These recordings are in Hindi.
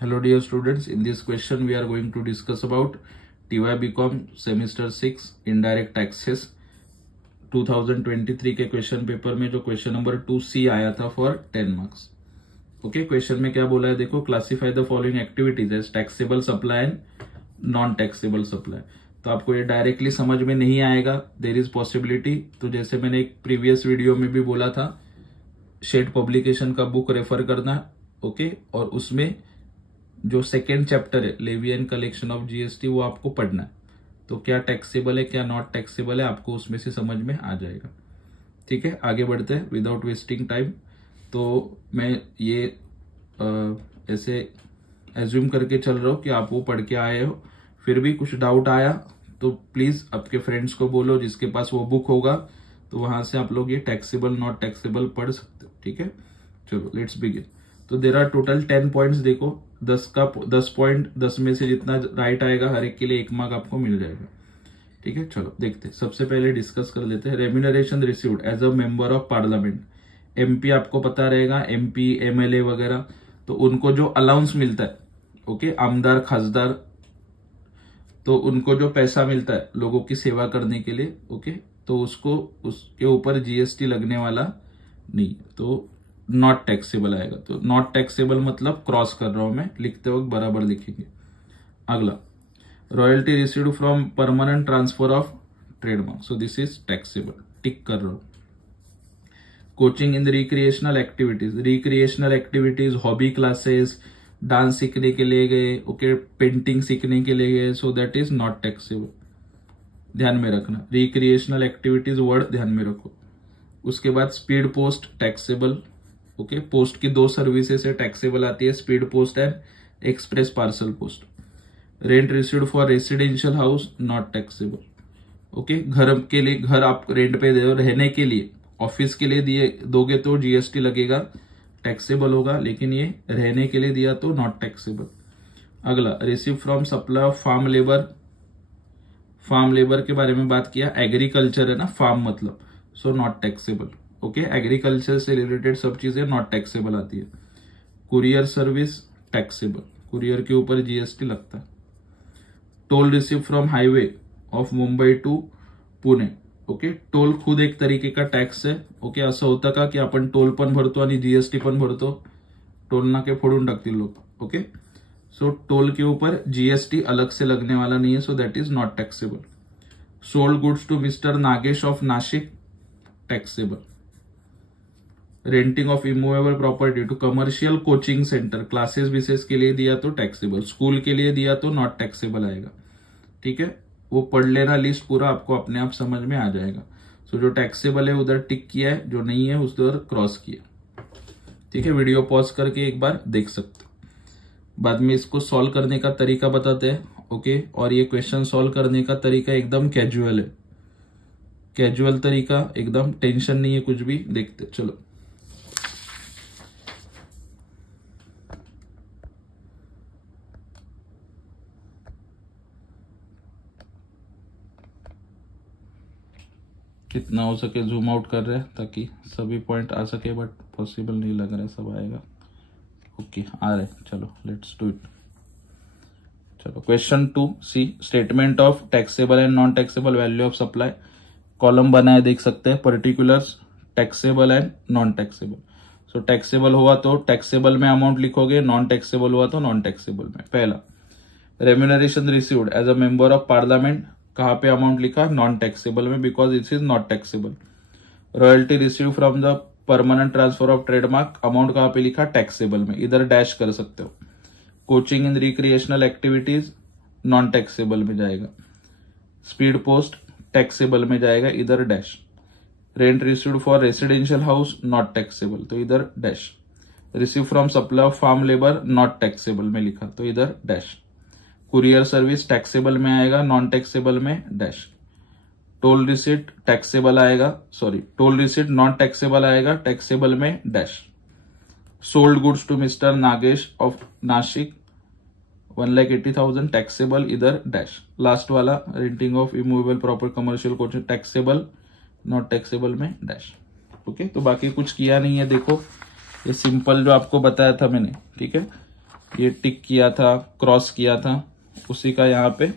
Hello dear students, in this question we are going to discuss about TY BCom semester 6 indirect taxes 2023 के क्वेश्चन पेपर में जो क्वेश्चन नंबर 2C आया था फॉर 10 मार्क्स। ओके, क्वेश्चन में क्या बोला है देखो, classify the following activities as taxable supply and non taxable supply. तो आपको ये डायरेक्टली समझ में नहीं आएगा, देयर इज पॉसिबिलिटी। तो जैसे मैंने एक प्रीवियस वीडियो में भी बोला था, शेड पब्लिकेशन का बुक रेफर करना, ओके, और उसमें जो सेकेंड चैप्टर है levy and collection of GST वो आपको पढ़ना है। तो क्या टैक्सेबल है क्या नॉट टैक्सेबल है आपको उसमें से समझ में आ जाएगा। ठीक है, आगे बढ़ते हैं विदाउट वेस्टिंग टाइम। तो मैं ये ऐसे एज्यूम करके चल रहा हूं कि आप वो पढ़ के आए हो, फिर भी कुछ डाउट आया तो प्लीज आपके फ्रेंड्स को बोलो जिसके पास वो बुक होगा, तो वहां से आप लोग ये टैक्सेबल नॉट टैक्सेबल पढ़ सकते हो। ठीक है, चलो लेट्स बिगिन। तो देर आर टोटल 10 पॉइंट्स। देखो 10 पॉइंट, 10 में से जितना राइट आएगा हर एक के लिए 1 मार्क आपको मिल जाएगा। ठीक है, चलो देखते हैं। सबसे पहले डिस्कस कर लेते हैं remuneration received as a member of parliament. MP आपको पता रहेगा, एमपी एमएलए वगैरह, तो उनको जो अलाउंस मिलता है, ओके, आमदार खासदार, तो उनको जो पैसा मिलता है लोगों की सेवा करने के लिए, ओके, तो उसको उसके ऊपर जीएसटी लगने वाला नहीं, तो नॉट टैक्सेबल आएगा। तो नॉट टैक्सेबल मतलब क्रॉस कर रहा हूं मैं, लिखते वक्त बराबर लिखेंगे। अगला, royalty received from permanent transfer of trademark, so this is taxable, tick कर रहा हूं। Coaching in recreational activities, recreational activities, hobby classes, dance सीखने के लिए गए, ओके, पेंटिंग सीखने के लिए गए, सो दैट इज नॉट टैक्सेबल। ध्यान में रखना, रिक्रिएशनल एक्टिविटीज वर्ड ध्यान में रखो। उसके बाद speed post taxable, okay, post की 2 सर्विसेज है टैक्सेबल आती है, speed post and express parcel post. Rent received for residential house not taxable, okay, घर के लिए, घर आप रेंट पे दे, रहने के लिए, ऑफिस के लिए दिए दोगे तो जीएसटी लगेगा, टैक्सेबल होगा, लेकिन ये रहने के लिए दिया तो नॉट टैक्सेबल। अगला, receive from supply of farm labour, farm labour के बारे में बात किया, एग्रीकल्चर है ना फार्म मतलब, so not taxable. Okay, agriculture से रिलेटेड सब चीजें नॉट टैक्सेबल आती है। कुरियर सर्विस टैक्सेबल, कुरियर के ऊपर जीएसटी लगता है। Toll receive from highway of Mumbai to Pune, okay, toll खुद एक तरीके का टॅक्स आहे। ओके, असं होतं का की आपण टोल पण भरतो आणि जीएसटी पण भरतो, टोल नाके फोडून टाकतील लोग। ओके, सो टोल के ऊपर जीएसटी अलग से लगने वाला नहीं है, so that is not taxable. Sold goods to mister Nagesh of Nashik taxable. Renting of immovable property to commercial coaching centre, classes विसेस के लिए दिया तो टैक्सेबल, स्कूल के लिए दिया तो नॉट टैक्सेबल आएगा। ठीक है, वो पढ़ लेना लिस्ट पूरा, आपको अपने आप समझ में आ जाएगा। सो जो टैक्सेबल है उधर टिक किया है, जो नहीं है उधर क्रॉस किया। ठीक है, वीडियो पॉज करके एक बार देख सकते हो। बाद में इसको सॉल्व करने का तरीका बताते हैं, ओके, और ये क्वेश्चन सॉल्व करने का तरीका एकदम कैजुअल है, कैजुअल तरीका, एकदम टेंशन नहीं है कुछ भी। देखते चलो। कितना हो सके जूम आउट कर रहे हैं ताकि सभी पॉइंट आ सके, बट पॉसिबल नहीं लग रहा है सब आएगा। ओके, आ रहे, चलो लेट्स डू इट। चलो question 2C, statement of taxable and non taxable value of supply. Column बनाए देख सकते हैं, particulars, taxable and non taxable. So taxable हुआ तो टैक्सेबल में अमाउंट लिखोगे, नॉन टैक्सेबल हुआ तो नॉन टैक्सेबल में। पहला, remuneration received as a member of parliament, कहां पे अमाउंट लिखा, नॉन टैक्सेबल में, because it is not taxable. Royalty receive from the permanent transfer of trademark, amount कहां पे लिखा, टैक्सेबल में, इधर डैश कर सकते हो। Coaching in recreational activities non taxable में जाएगा। स्पीड पोस्ट टैक्सेबल में जाएगा, इधर dash. Rent received for residential house not taxable, तो इधर dash. Receive from supply of farm labour not taxable में लिखा, तो इधर डैश। कुरियर सर्विस टैक्सेबल में आएगा, नॉन टैक्सेबल में डैश। टोल रिसीट टैक्सेबल आएगा, sorry, toll receipt non taxable आएगा, टैक्सेबल में dash. Sold goods to mister Nagesh of Nashik 1,80,000 taxable, इधर डैश। लास्ट वाला, renting of immovable proper commercial coaching taxable, not taxable में डैश। ओके, तो बाकी कुछ किया नहीं है, देखो ये सिंपल जो आपको बताया था मैंने। ठीक है, ये टिक किया था, क्रॉस किया था, उसी का यहाँ पे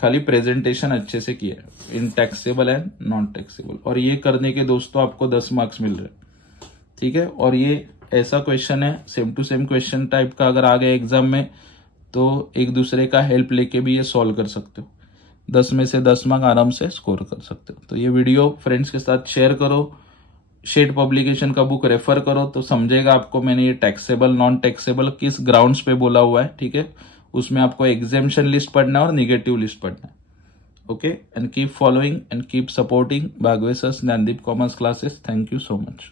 खाली प्रेजेंटेशन अच्छे से किया है in taxable and non taxable. और ये करने के दोस्तों आपको 10 मार्क्स मिल रहे हैं, ठीक है। और ये ऐसा क्वेश्चन है, same to same question type का अगर आ गया एग्जाम में तो एक दूसरे का हेल्प लेके भी ये सॉल्व कर सकते हो, 10 में से 10 मार्क्स आराम से स्कोर कर सकते हो। तो ये वीडियो फ्रेंड्स के साथ शेयर करो, शेड पब्लिकेशन का बुक रेफर करो तो समझेगा आपको मैंने ये टैक्सेबल नॉन टैक्सेबल किस ग्राउंड्स पे बोला हुआ है, ठीक है। उसमें आपको एग्जेम्पशन लिस्ट पढ़ना है और निगेटिव लिस्ट पढ़ना है। Okay, and keep following and keep supporting Bhagwat sir Gyandeep commerce classes. Thank you so much.